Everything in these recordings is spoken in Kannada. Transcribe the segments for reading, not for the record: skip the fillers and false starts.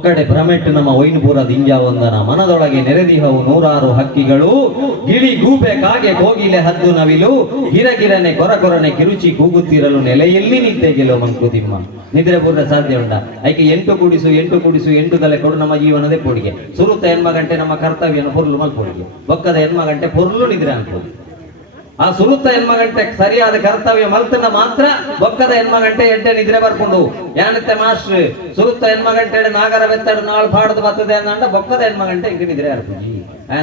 ಒಕ್ಕಡೆ ಭ್ರಮೆಟ್ಟು ನಮ್ಮ ಒಯ್ನುಪುರ ದಿಂಜಾವಂದನ ಮನದೊಳಗೆ ನೆರೆದಿಹವು ನೂರಾರು ಹಕ್ಕಿಗಳು ಗಿಳಿ ಗೂಬೆ ಕಾಗೆ ಕೋಗಿಲೆ ಹದ್ದು ನವಿಲು ಗಿರಗಿರನೆ ಕೊರಕೊರನೆ ಕಿರುಚಿ ಕೂಗುತ್ತಿರಲು ನೆಲೆಯಲ್ಲಿ ನಿದ್ದೆ ಗೆಲುವ ಮಂಕುತಿಮ್ಮ. ನಿದ್ರೆ ಪೂರ್ಣ ಸಾಧ್ಯ ಉಂಟ ಐಕೆ 8 ತಲೆ ಕೊಡು ನಮ್ಮ ಜೀವನದೇ ಕೊಡುಗೆ ಸುರುತ್ತ ಹೆಣ್ಮಗಂಟೆ ನಮ್ಮ ಕರ್ತವ್ಯನ ಪೊರ್ಲು ಮಲ್ಪೊಡಿಗೆ ಬೊಕ್ಕದ ಹೆಣ್ಮಗಂಟೆ ಪೊರ್ಲು ನಿದ್ರೆ ಅನ್ಬೋದು. ಆ ಸುರುತ್ತ ಹೆಣ್ಮಗಂಟೆ ಸರಿಯಾದ ಕರ್ತವ್ಯ ಮಲ್ತನ ಮಾತ್ರ ಬೊಕ್ಕದ ಹೆಣ್ಮಗಂಟೆ ಎಡ್ಡೆ ನಿದ್ರೆ ಬರ್ಕೊಂಡು ಯಾನತ್ತೆ ಮಾಸ್ಟ್ರ್ ಸುರುತ್ತ ಹೆಣ್ಮಗಂಟೆ ನಾಗರ ಬೆತ್ತಡ ನಾಳು ಪಾಡದು ಬರ್ತದೆ ಅಂದ ಬೊಕ್ಕದ ಹೆಣ್ಮಗಂಟೆ ಈಗ ನಿದ್ರೆ ಆಡ್ತೀವಿ.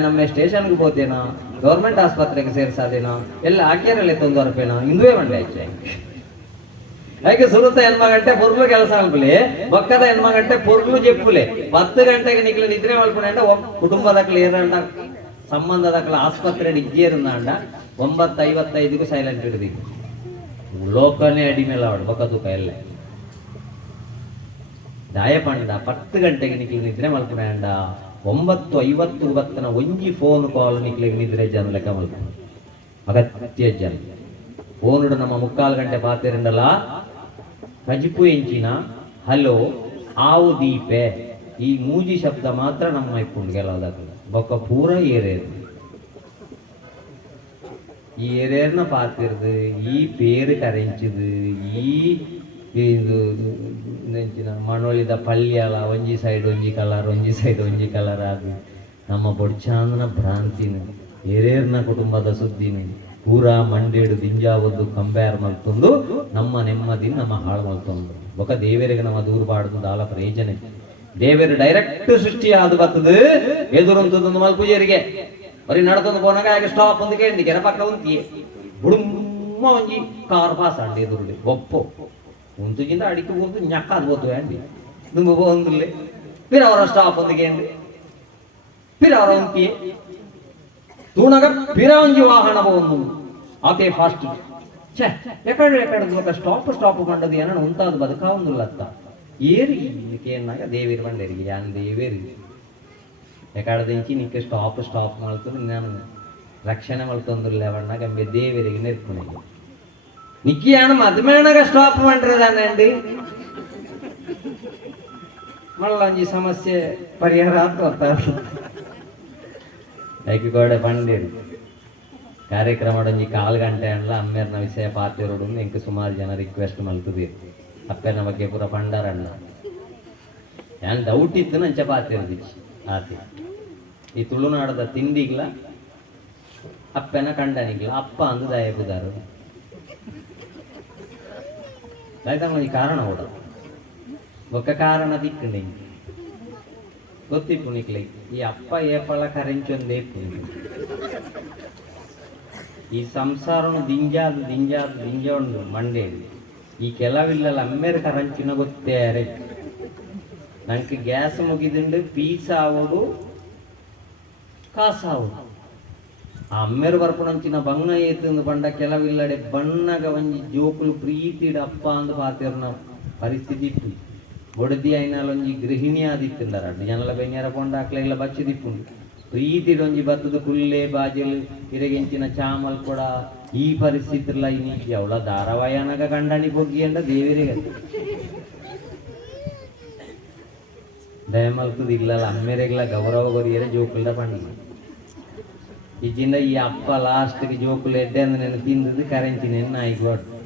ನಮ್ಮ ಸ್ಟೇಷನ್ಗೆ ಹೋತೇನಾ ಗೌರ್ಮೆಂಟ್ ಆಸ್ಪತ್ರೆಗೆ ಸೇರ್ಸಾದೇನಾ ಎಲ್ಲ ಆಕೆಯರಲ್ಲಿ ತೊಂದರೆಪೇನಾ ಇಂದುವೇ ಮಂಡೆ ಆಯ್ತು. ಹಾಗೆ ಸುರುತ್ತ ಹೆಣ್ಮಗಂಟೆ ಪೊರ್ಲು ಕೆಲಸ ಅಲ್ಪಲೆ ಬೊಕ್ಕದ ಹೆಣ್ಮಗಂಟೆ ಪೊರ್ಲು ಜೆಪ್ಪುಲೆ 10 ಗಂಟೆಗೆ ನಿಕ್ಲು ನಿದ್ರೆ ಮಲ್ಪುಂಡ ಕುಟುಂಬದಕ್ಲು ಏರಂಡ ಸಂಬಂಧದಕ್ಲ ಆಸ್ಪತ್ರೆ ಇಜ್ಜೇರುಂದಾಂಡ 9:55 ಸೈಲೆಂಟ್ ಹಿಡಿದಿ ಲೋಕನೇ ಅಡಿಮೇಲೆ ಅವಡು ಬೊಕ್ಕ ತೂಕ ಎಲ್ಲ ದಾಯಪಂಡ 10 ಗಂಟೆಗೆ ನಿಕ್ಲಿ ನಿದ್ರೆ ಮಲ್ಪುಂಡ 9:50 ಬತ್ತನ ಒಂಜಿ ಫೋನ್ ಕಾಲ್ ನಿಕ್ಲಿಗೆ ನಿದ್ರೆ ಜನ ಲೆಕ್ಕ ಮಲ್ಪು ಅಗತ್ಯ ಜನ ಫೋನ್ ನಮ್ಮ 3/4 ಗಂಟೆ ಪಾತಿರಂಡಲ್ಲ ಕಜಿಪು ಎಂಚಿನ ಹಲೋ ಆವು ದೀಪೆ ಈ ಮೂಜಿ ಶಬ್ದ ಮಾತ್ರ ನಮ್ಮ ಇಪ್ಪುಂಡು ಕೆಲವದಾಗ ಬೊಕ್ಕ ಪೂರ ಏರೇರು ಈ ಏರೇರ್ನ ಪಾತಿರ್ದು ಈ ಪೇರು ಕರೆಂಚಿದು ಈ ಇದು ನೆಂಚಿನ ಮಣೊಳಿದ ಪಲ್ಯಲ ಒಂಜಿ ಸೈಡ್ ಒಂಜಿ ಕಲರ್ ಅದು ನಮ್ಮ ಬೊಡ್ಚಾಂದನ ಭ್ರಾಂತಿನ ಏರೇರ್ನ ಕುಟುಂಬದ ಸುದ್ದಿನ ಪೂರಾ ಮಂಡೇಡು ದಿಂಜಾವದ್ದು ಕಂಪೇರ್ ಮಲ್ತೊಂದು ನಮ್ಮ ನೆಮ್ಮದಿ ನಮ್ಮ ಹಾಳು ಮಲ್ತೊಂದು ಬೊಕ್ಕ ದೇವರಿಗೆ ನಮ್ಮ ದೂರ ಬಾಡ್ದು ದಾಲ ಪ್ರಯೋಜನ ದೇವರು ಡೈರೆಕ್ಟ್ ಸೃಷ್ಟಿ ಆದ ಬರ್ತದ ಎದುರಂತದೊಂದು ಮಲ್ಪುಜೇರಿಗೆ ಬರೀ ನಡ್ಕೊಂಡು ಹೋನಾಗ ಆಗ ಸ್ಟಾಪ್ ಒಂದು ಕೇಳಿ ಕೆರ ಪಕ್ಕ ಉಂತಿಯೇ ಬುಡುಮ್ಮ ಒಂಜಿ ಕಾರ್ ಪಾಸ್ ಅಂಡಿ ಎದುರುಡಿ ಒಪ್ಪು ಉಂತುಜಿಂದ ಅಡಿಕೆ ಉಂತು ñಕ್ಕಾದ ಹೋತು ಅಂಡಿ ನುಂಗು ಒಂದಿಲ್ಲೆ ಪಿರ ಅವರ ಸ್ಟಾಪ್ ಒಂದು ಕೇಳಿ ಪಿರ ಅವರ ಉಂತಿಯೇ ತೂನಗ ಪಿರ ಒಂಜಿ ವಾಹನ ಒಂದು ಆತೆ ಫಾಸ್ಟ್ ಛೆ ಎಕಡೆ ಸ್ಟಾಪ್ ಕಂಡದು ಏನೋ ಉಂತಾದ ಬದುಕ ಒಂದಿಲ್ಲತ್ತ ಏರಿ ಏನಾಗ ದೇವೇರಿ ಬಂಡೇರಿಗೆ ಯಾನ್ ದೇವೇರಿ ಎಕಾಡದಿಂಚಿ ನಿಕ್ಕೆ ಸ್ಟಾಪ್ ಮಾಡ್ತಾರೆ ನಾನು ರಕ್ಷಣೆ ಮಾಡ್ತಂದಿಲ್ಲ ಬಣ್ಣಾಗ ದೇವರಿಗೆ ನೆರ್ಪುಣೆ ನಿಕ್ಕಿಯಾನ ಮದ್ಮೇಣಗ ಸ್ಟಾಪ್ ಮಾಡ್ರದಾನಂಡಿ ಮಳ್ಳೊಂಜಿ ಸಮಸ್ಯೆ ಪರಿಹಾರ ಆಗ್ತದ ಐಕಿ ಗೋಡೆ ಬಂಡೇರಿ ಕಾರ್ಯಕ್ರಮ ಒಂಜಿ 1/4 ಗಂಟೆ ಅಂಡ್ಲ ಅಮ್ಮೇರ್ನ ವಿಷಯ ಪಾತಿರೋಡು ಎಂಕ್ ಸುಮಾರು ಜನ ರಿಕ್ವೆಸ್ಟ್ ಮಲ್ತುದಿರು ಅಪ್ಪನ ಬಗ್ಗೆ ಪೂರ ಪಂಡಾರಣ್ಣ ನಾನು ಡೌಟ್ ಇತ್ತು ನಂಚ ಪಾತಿರೋದು ಆತಿ ಈ ತುಳುನಾಡದ ತಿಂಡಿಗ್ಲ ಅಪ್ಪನ ಕಂಡನಿಗ್ಲ ಅಪ್ಪ ಅಂದು ದಯಪುದಾರು ಈ ಕಾರಣ ಓಡ ಒಕ್ಕ ಕಾರಣ ದಿಕ್ಕಂಡಿ ಗೊತ್ತಿಪ್ಪು ನಿಕ್ಲಿ ಈ ಅಪ್ಪ ಏಪಳ ಕರೆಂಚೊಂದೇ ಈ ಸಂಸಾರನು ದಿಂಜ ಉಂಡು ಮಂಡೇ ಈ ಕೆಲವಿಲ್ಲಲ್ಲ ಅಮ್ಮೇರು ಕರಂಚಿನ ಗೊತ್ತೇರೆ ನಂಗೆ ಗ್ಯಾಸ್ ಮುಗಿದುಂಡು ಪೀಸ್ ಆವೋಡು ಕಾಸಾವೋಡು ಆ ಅಮ್ಮೇರು ಬರ್ಪುಣಂಚಿನ ಬಂಗ ಏತಂದು ಬಂಡ ಕೆಲವಿಲ್ಲಡೆ ಬಣ್ಣಗ ಒಂಜಿ ಜೋಕುಲು ಪ್ರೀತಿಡ ಅಪ್ಪ ಅಂದು ಪಾತಿರ್ನ ಪರಿಸ್ಥಿತಿ ಇತ್ತು ಬೊಡದಿ ಐನಾಲ್ ಒಂಜಿ ಗೃಹಿಣಿ ಆದಿತ್ತಂಡರ ಜನಲ ಬೆಂಗಾರ ಕೊಂಡ ಹಾಕ್ಲೆಲ್ಲ ಬಚ್ಚಿದಿಪ್ಪುಂಡು ಪ್ರೀತಿಡ ಒಂಜಿ ಬತ್ತದ ಕುಲ್ಲೆ ಬಾಜಲು ಇರಗೆಂಚಿನ ಚಾಮಲ್ ಕೂಡ ಈ ಪರಿಸ್ಥಿತಿಲ್ಲ ಇನಿ ಅವಳ ಧಾರಾವಾಯನಾಗ ಕಂಡನಿ ಬೊಗ್ಗಿ ಅಂಡ ದೇವರಿಗೆ ದಯಮಲ್ತದ ಇಲ್ಲಲ್ಲ ಅಮ್ಮೆರೆಗ್ಲ ಗೌರವ ಗೊರಿಯರೆ ಜೋಕುಲ್ದ ಪಂಡಿ ಇಜ್ಜಿಂದ ಈ ಅಪ್ಪ ಲಾಸ್ಟ್ಗೆ ಜೋಕುಲು ಎಡ್ಡೆ ಅಂದ ನೆನ ತಿಂದದ್ದು ಕರೆಂಚಿನ ಆಯ್ಕೋಡು